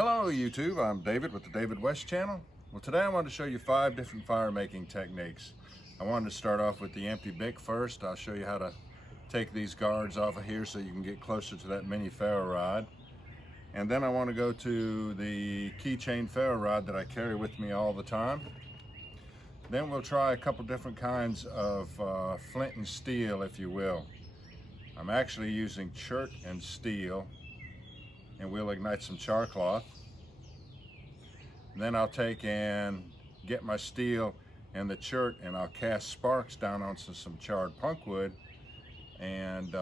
Hello YouTube, I'm David with the David West channel. Well, today I wanted to show you 5 different fire making techniques. I wanted to start off with the empty BIC first. I'll show you how to take these guards off of here so you can get closer to that mini ferro rod. And then I want to go to the Keychain Ferro Rod that I carry with me all the time. Then we'll try a couple different kinds of Flint and Steel, if you will. I'm actually using Chert and Steel, and we'll ignite some char cloth. And then I'll take and get my steel and the chert, and I'll cast sparks down onto some charred punk wood. And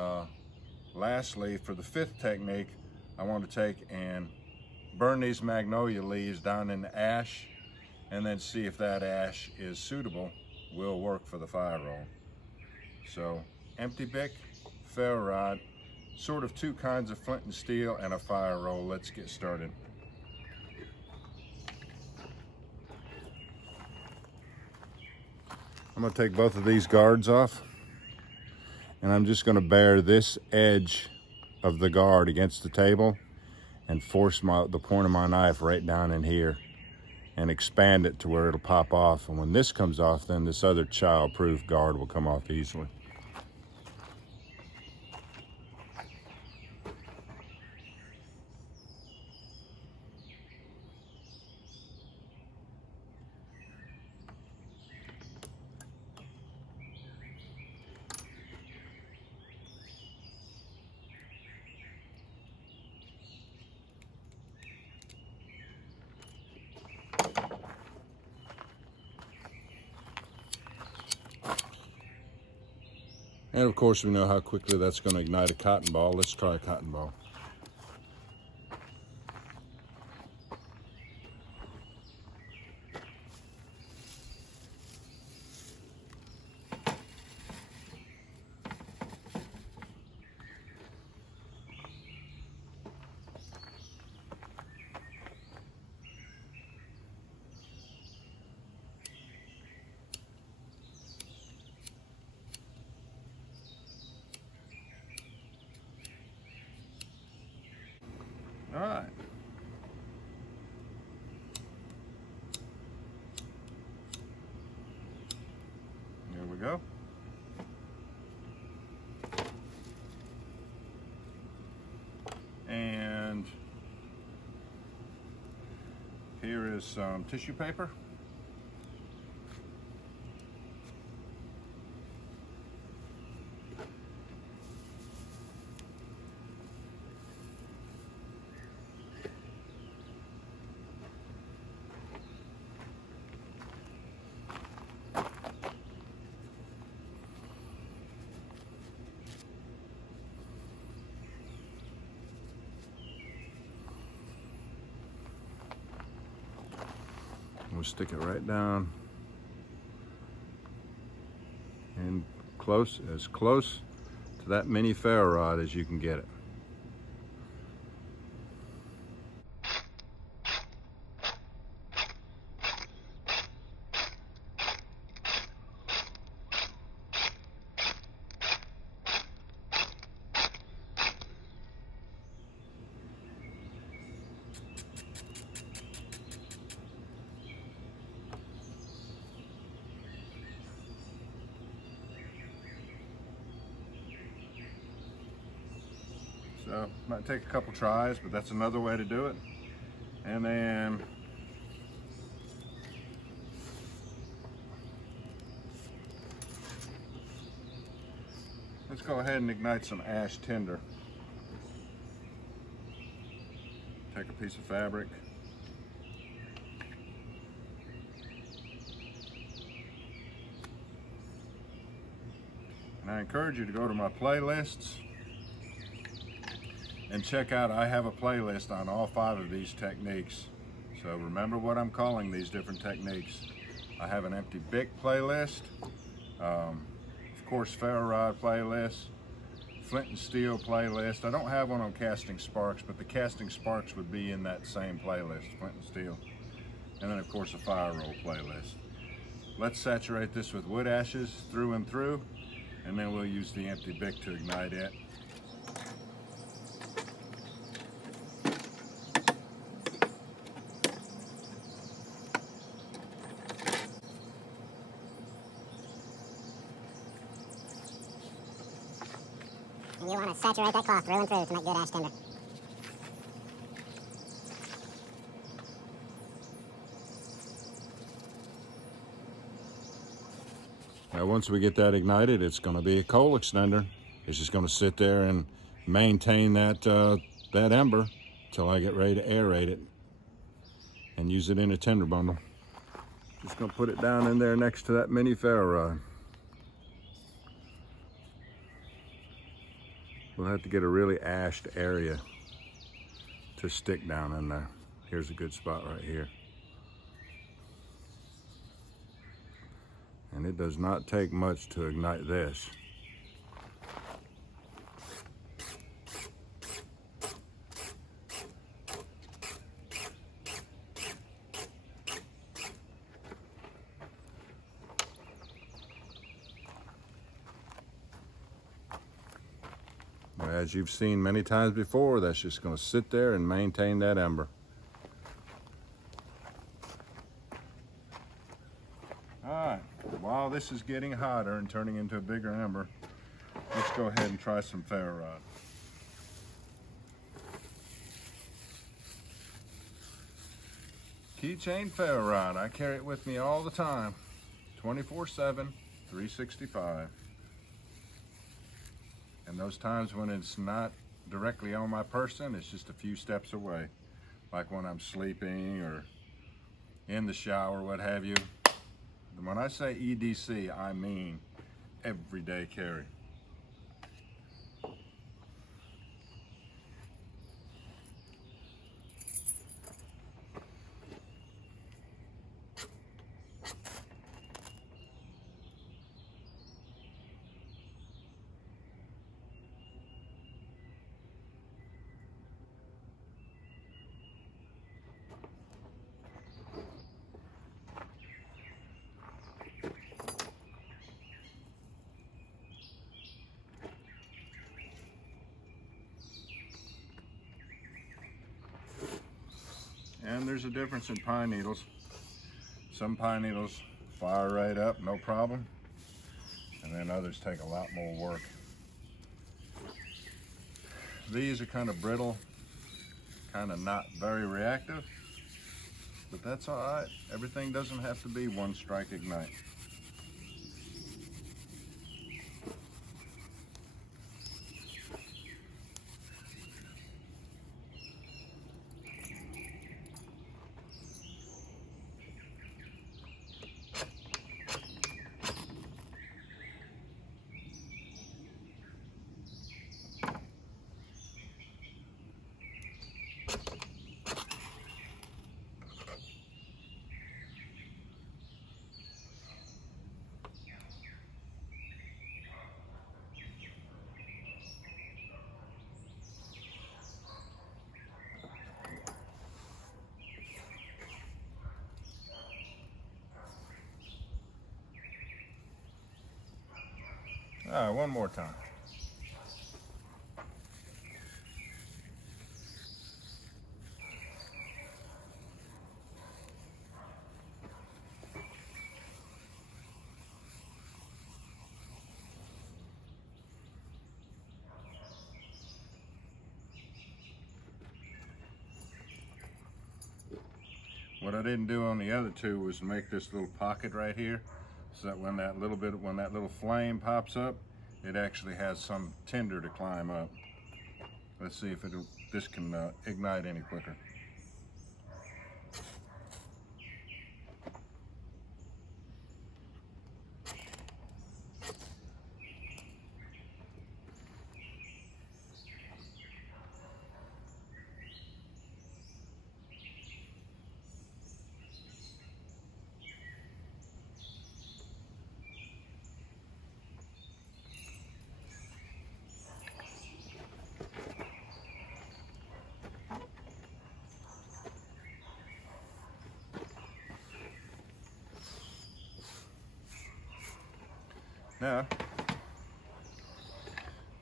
lastly, for the 5th technique, I want to take and burn these magnolia leaves down in the ash, and then see if that ash is suitable, will work for the fire roll. So empty BIC, ferro rod, sort of 2 kinds of flint and steel, and a fire roll. Let's get started. I'm going to take both of these guards off, and I'm just going to bear this edge of the guard against the table and force the point of my knife right down in here and expand it to where it'll pop off. And when this comes off, then this other child-proof guard will come off easily. And of course, we know how quickly that's going to ignite a cotton ball. Let's try a cotton ball. All right. There we go. And here is some tissue paper. We'll stick it right down and as close to that mini ferro rod as you can get it. So might take a couple tries, but that's another way to do it. And then let's go ahead and ignite some Ashed Tinder. Take a piece of fabric. And I encourage you to go to my playlists and check out, I have a playlist on all 5 of these techniques. So remember what I'm calling these different techniques. I have an empty BIC playlist, of course ferro rod playlist, Flint and Steel playlist. I don't have one on casting sparks, but the casting sparks would be in that same playlist, Flint and Steel. And then of course a fire roll playlist. Let's saturate this with wood ashes through and through, and then we'll use the empty BIC to ignite it. And you want to saturate that cloth through and through to make good ash tinder. Now once we get that ignited, it's going to be a coal extender. It's just going to sit there and maintain that, that ember until I get ready to aerate it and use it in a tinder bundle. Just going to put it down in there next to that mini ferro rod. We'll have to get a really ashed area to stick down in there. Here's a good spot right here. And it does not take much to ignite this. As you've seen many times before, that's just going to sit there and maintain that ember. Alright, while this is getting hotter and turning into a bigger ember, let's go ahead and try some ferro rod. Keychain Ferro Rod, I carry it with me all the time, 24/7, 365. And those times when it's not directly on my person, it's just a few steps away. Like when I'm sleeping or in the shower, what have you. When I say EDC, I mean everyday carry. And there's a difference in pine needles. Some pine needles fire right up, no problem. And then others take a lot more work. These are kind of brittle, kind of not very reactive, but that's all right. Everything doesn't have to be one strike ignite. All right, one more time. What I didn't do on the other two was make this little pocket right here, so that when that little flame pops up, it actually has some tinder to climb up. Let's see if this can ignite any quicker. Now,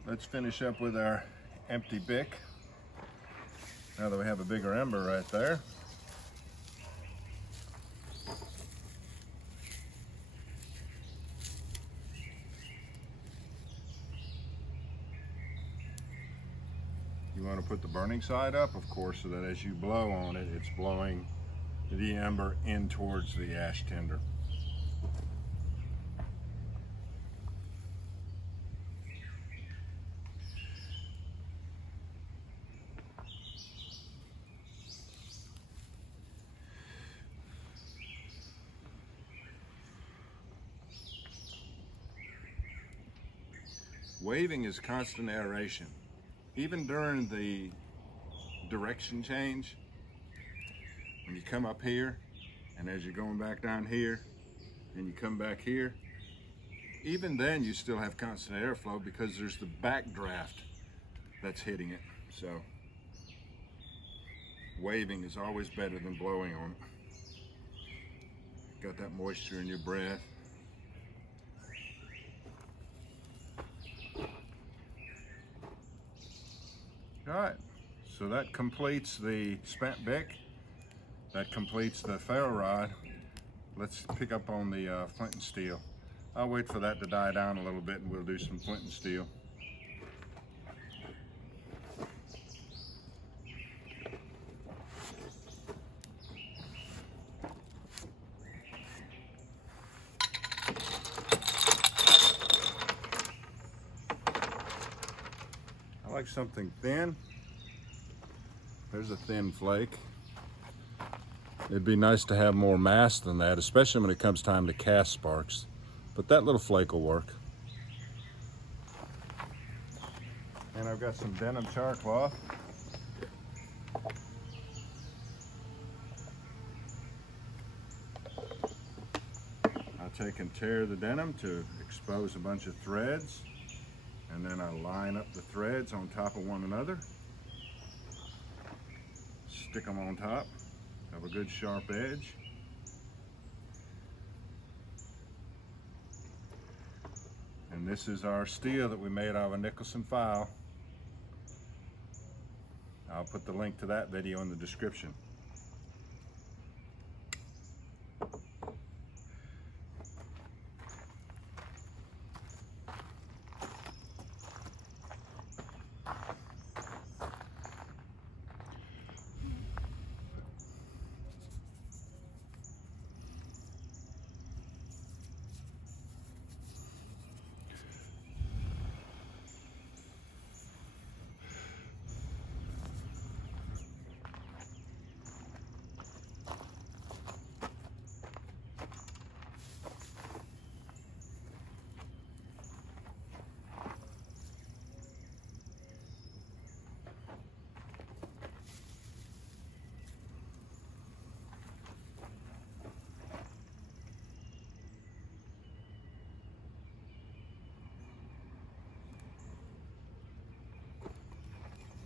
let's finish up with our empty BIC. Now that we have a bigger ember right there. You want to put the burning side up, of course, so that as you blow on it, it's blowing the ember in towards the ash tinder. Waving is constant aeration. Even during the direction change, when you come up here, and as you're going back down here, and you come back here, even then you still have constant airflow because there's the backdraft that's hitting it. So waving is always better than blowing on it. Got that moisture in your breath. All right, so that completes the spent BIC. That completes the Ferro Rod. Let's pick up on the Flint and Steel. I'll wait for that to die down a little bit and we'll do some Flint and Steel. I like something thin. There's a thin flake. It'd be nice to have more mass than that, especially when it comes time to cast sparks. But that little flake will work. And I've got some denim char cloth. I'll take and tear the denim to expose a bunch of threads. And then I line up the threads on top of one another. Stick them on top. Have a good sharp edge. And this is our steel that we made out of a Nicholson file. I'll put the link to that video in the description.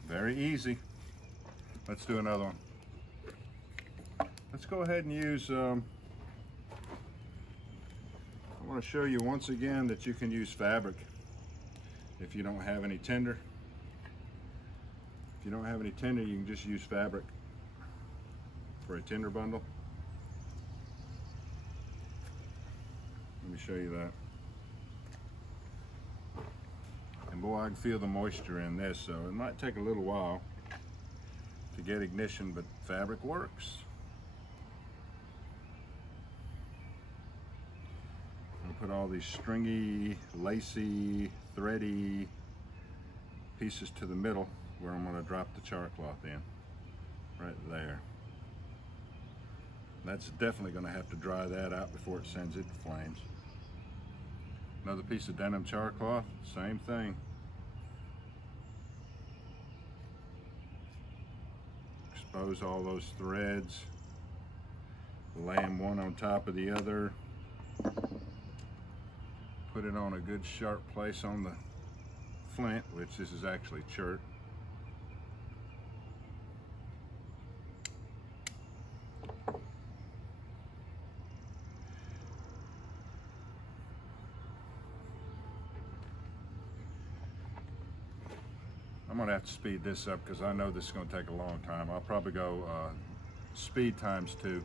Very easy. Let's do another one. Let's go ahead and use, I want to show you once again that you can use fabric if you don't have any tinder. If you don't have any tinder, you can just use fabric for a tinder bundle. Let me show you that. And boy, I can feel the moisture in this, so it might take a little while to get ignition, but fabric works. I'll put all these stringy, lacy, thready pieces to the middle where I'm going to drop the char cloth in, right there. That's definitely going to have to dry that out before it sends it to flames. Another piece of denim char cloth, same thing. Expose all those threads, lay them one on top of the other, put it on a good sharp place on the flint, which this is actually chert. I'm gonna have to speed this up because I know this is gonna take a long time. I'll probably go speed times 2.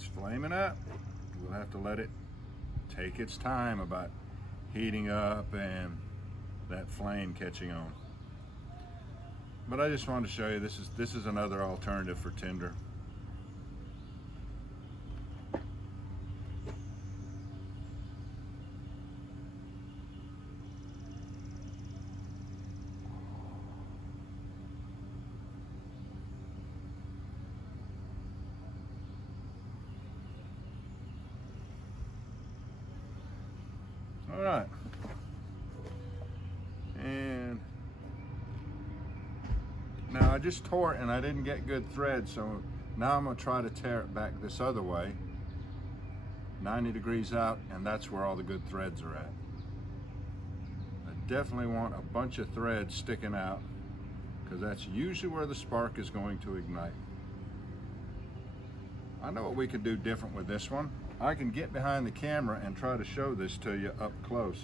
It's flaming up. We'll have to let it take its time about heating up and that flame catching on. But I just wanted to show you this is another alternative for tinder. All right, and now I just tore it and I didn't get good thread, so now I'm going to try to tear it back this other way, 90 degrees out, and that's where all the good threads are at. I definitely want a bunch of threads sticking out because that's usually where the spark is going to ignite. I know what we could do different with this one. I can get behind the camera and try to show this to you up close,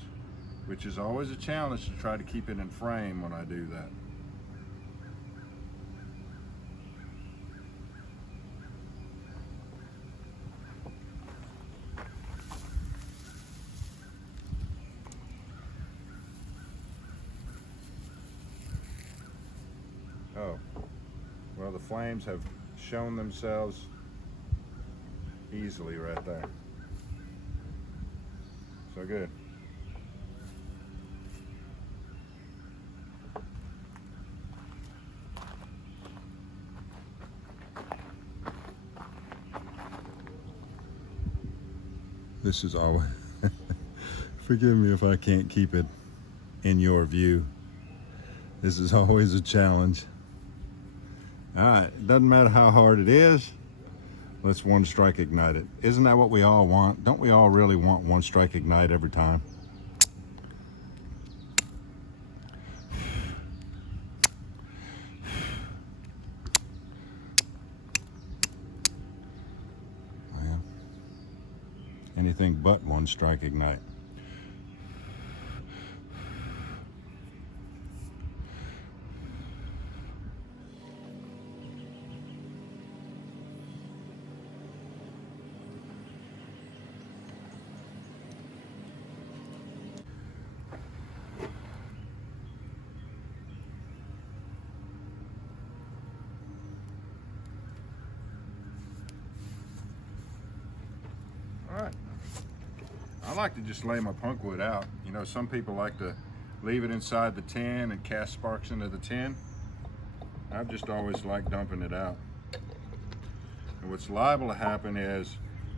which is always a challenge to try to keep it in frame when I do that. Oh, well, the flames have shown themselves easily right there. So good. This is always, forgive me if I can't keep it in your view. This is always a challenge. All right, it doesn't matter how hard it is. Let's one strike ignite it. Isn't that what we all want? Don't we all really want one strike ignite every time? Well, anything but one strike ignite. All right. I like to just lay my punk wood out. You know, some people like to leave it inside the tin and cast sparks into the tin. I've just always liked dumping it out. And what's liable to happen is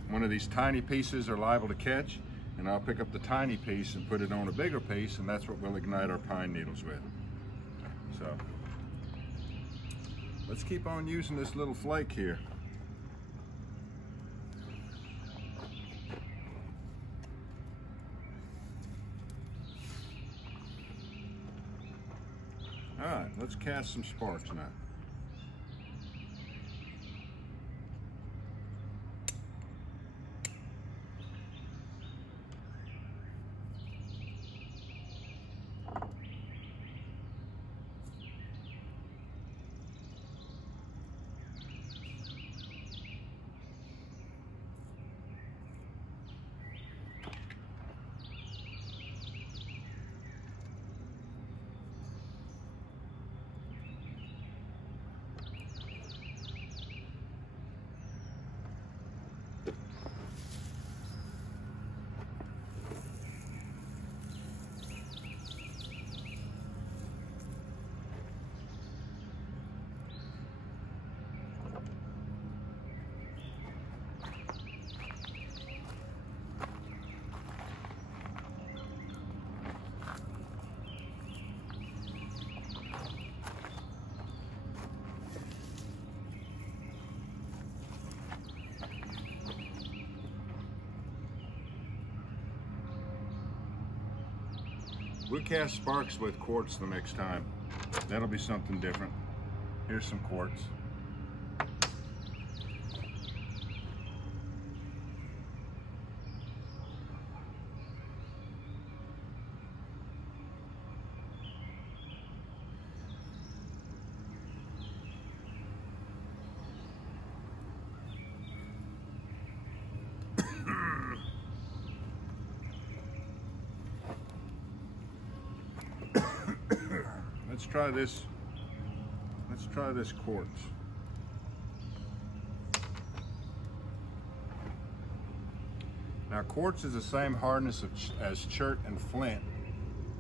one of these tiny pieces are liable to catch, and I'll pick up the tiny piece and put it on a bigger piece, and that's what we'll ignite our pine needles with. So let's keep on using this little flake here. All right, let's cast some sparks now. We'll cast sparks with quartz the next time. That'll be something different. Here's some quartz. try this. Let's try this quartz. Now quartz is the same hardness as Chert and Flint.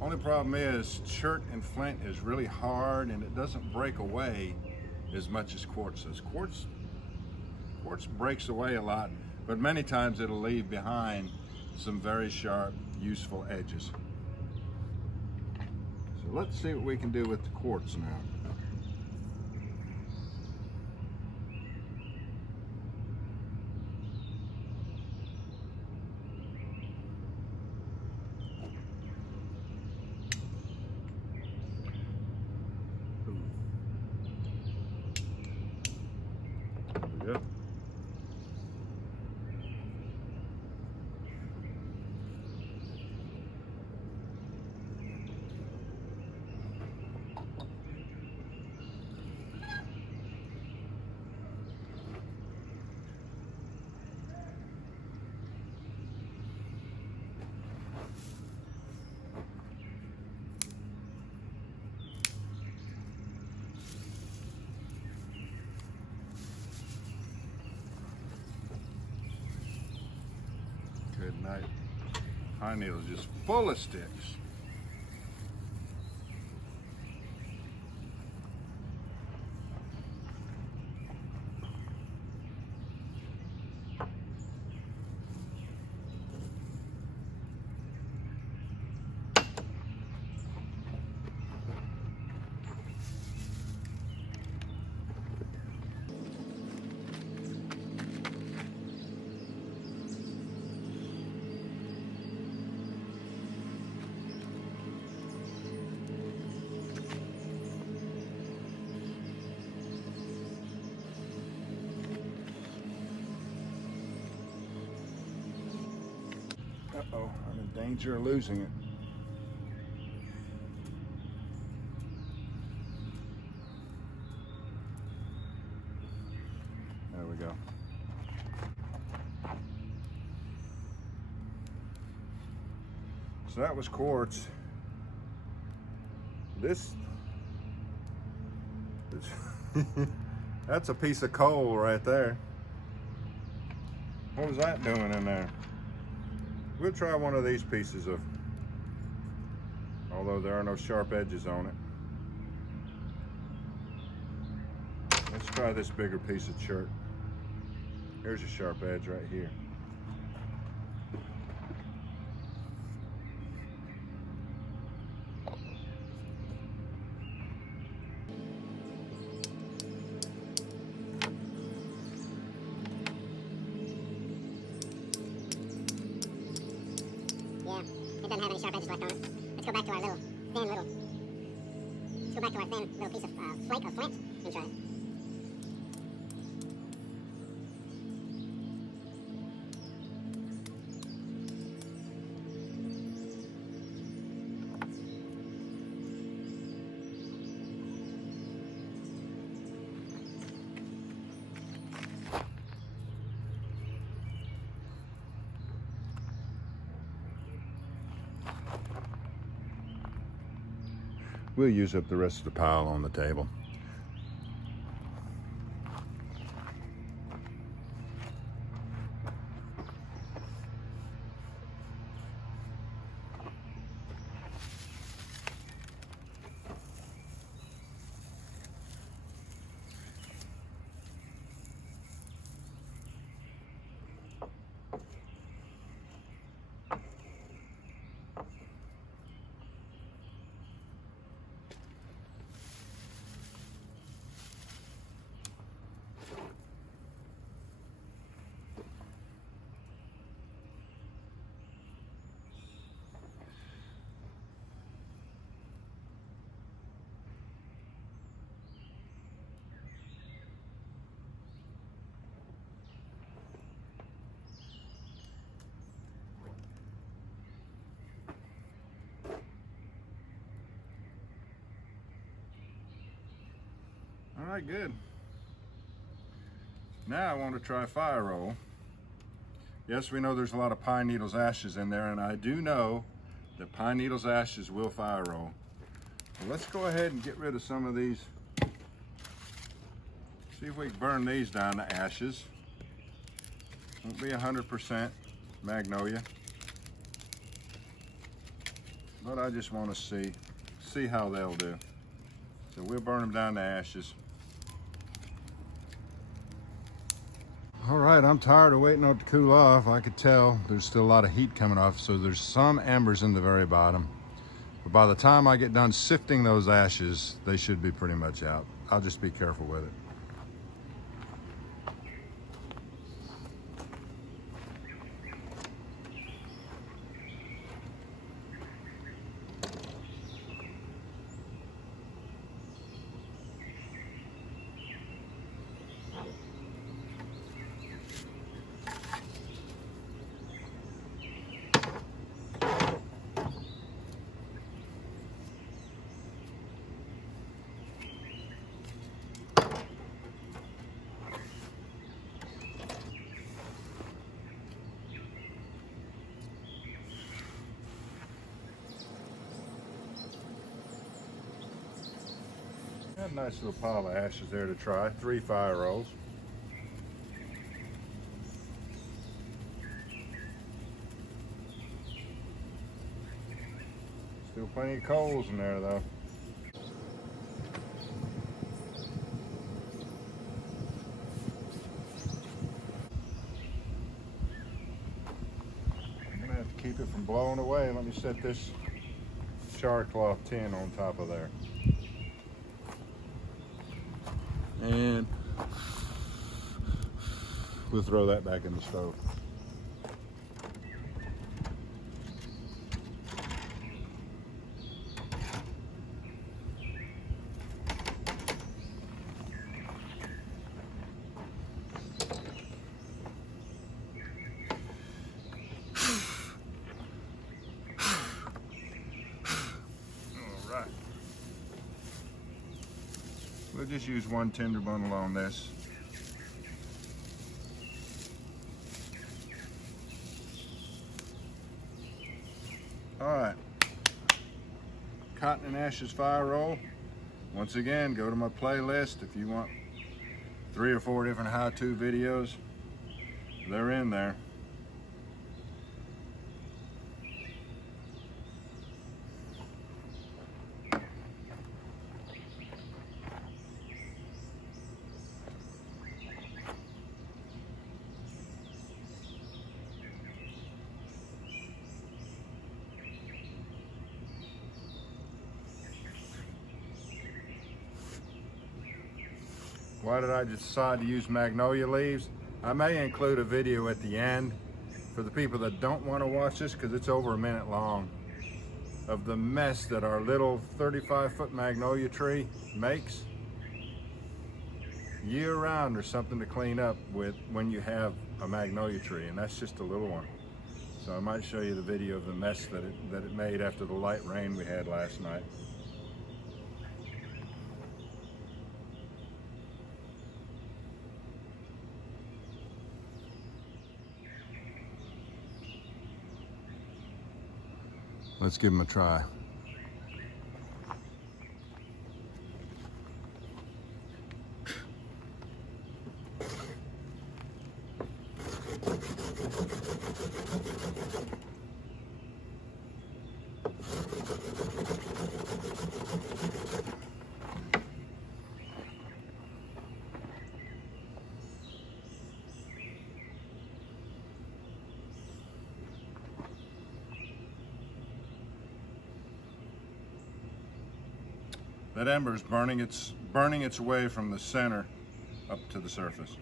Only problem is Chert and Flint is really hard and it doesn't break away as much as quartz does. Quartz breaks away a lot, but many times it'll leave behind some very sharp, useful edges. So let's see what we can do with the quartz now. Yep. Good night. Pine needle's just full of sticks. Uh-oh, I'm in danger of losing it. There we go. So that was quartz. That's a piece of coal right there. What was that doing in there? We'll try one of these pieces of, although there are no sharp edges on it. Let's try this bigger piece of chert. Here's a sharp edge right here. It doesn't have any sharp edges left on it. Let's go back to our little thin little. Let's go back to our thin little piece of flake or flint and try it. We'll use up the rest of the pile on the table. All right, good. Now I want to try fire roll. Yes, we know there's a lot of pine needles ashes in there, and I do know that pine needles ashes will fire roll. Well, let's go ahead and get rid of some of these. See if we can burn these down to ashes. Won't be 100% magnolia, but I just want to see how they'll do. So we'll burn them down to ashes. All right, I'm tired of waiting on it to cool off. I could tell there's still a lot of heat coming off, so there's some embers in the very bottom. But by the time I get done sifting those ashes, they should be pretty much out. I'll just be careful with it. Got a nice little pile of ashes there to try. 3 fire rolls. Still plenty of coals in there though. I'm gonna have to keep it from blowing away. Let me set this char cloth tin on top of there. And we'll throw that back in the stove. All right. We'll just use 1 tinder bundle on this. All right, Cotton and Ashes fire roll. Once again, go to my playlist if you want 3 or 4 different how-to videos. They're in there. Why did I decide to use magnolia leaves? I may include a video at the end for the people that don't want to watch this, because it's over a minute long, of the mess that our little 35-foot magnolia tree makes. Year round there's something to clean up with when you have a magnolia tree, and that's just a little one. So I might show you the video of the mess that it made after the light rain we had last night. Let's give them a try. That ember is burning its way from the center up to the surface.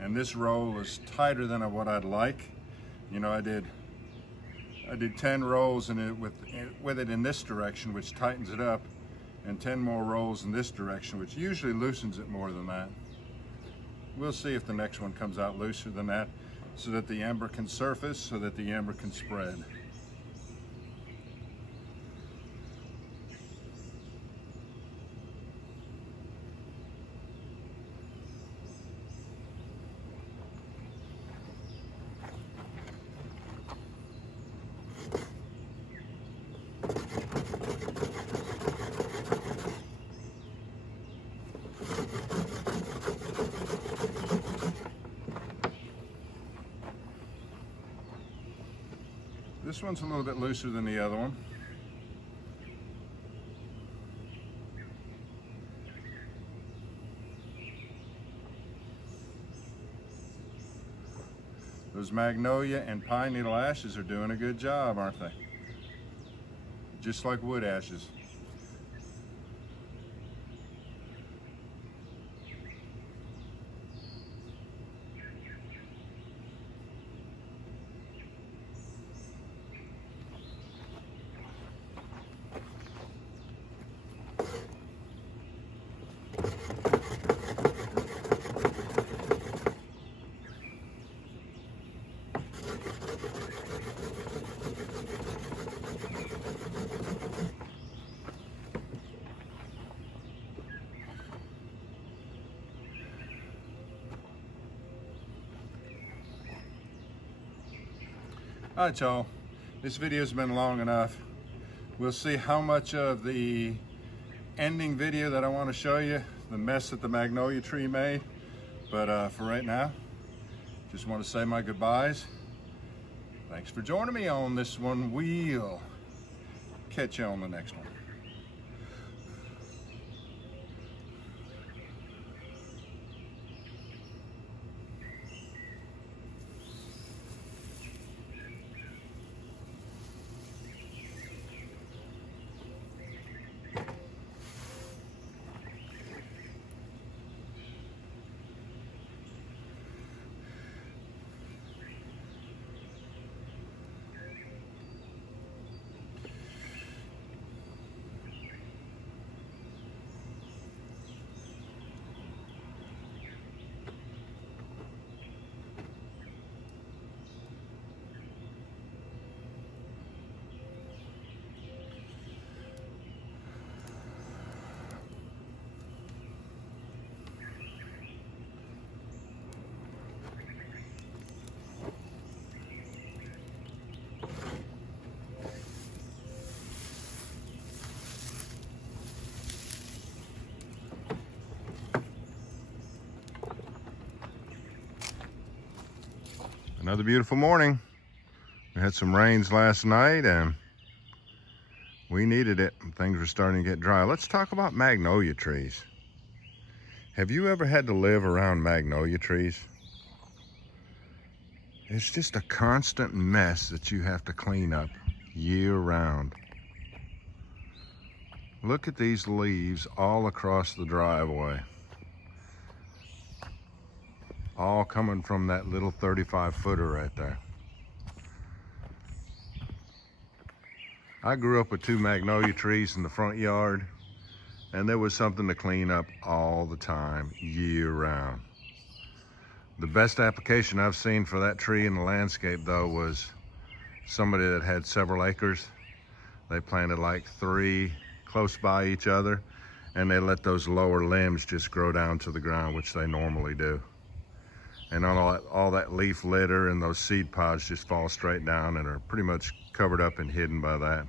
And this roll is tighter than what I'd like. You know, I did 10 rolls in it with it in this direction, which tightens it up, and 10 more rolls in this direction, which usually loosens it more than that. We'll see if the next one comes out looser than that, so that the ember can surface, so that the ember can spread. This one's a little bit looser than the other one. Those magnolia and pine needle ashes are doing a good job, aren't they? Just like wood ashes. All right, y'all, this video's been long enough. We'll see how much of the ending video that I want to show you, the mess that the magnolia tree made. But for right now, just want to say my goodbyes. Thanks for joining me on this one. We'll catch you on the next one. Another beautiful morning. We had some rains last night and we needed it. Things were starting to get dry. Let's talk about magnolia trees. Have you ever had to live around magnolia trees? It's just a constant mess that you have to clean up year round. Look at these leaves all across the driveway. All coming from that little 35-footer right there. I grew up with 2 magnolia trees in the front yard, and there was something to clean up all the time, year round. The best application I've seen for that tree in the landscape, though, was somebody that had several acres. They planted like 3 close by each other, and they let those lower limbs just grow down to the ground, which they normally do. And all that leaf litter and those seed pods just fall straight down and are pretty much covered up and hidden by that.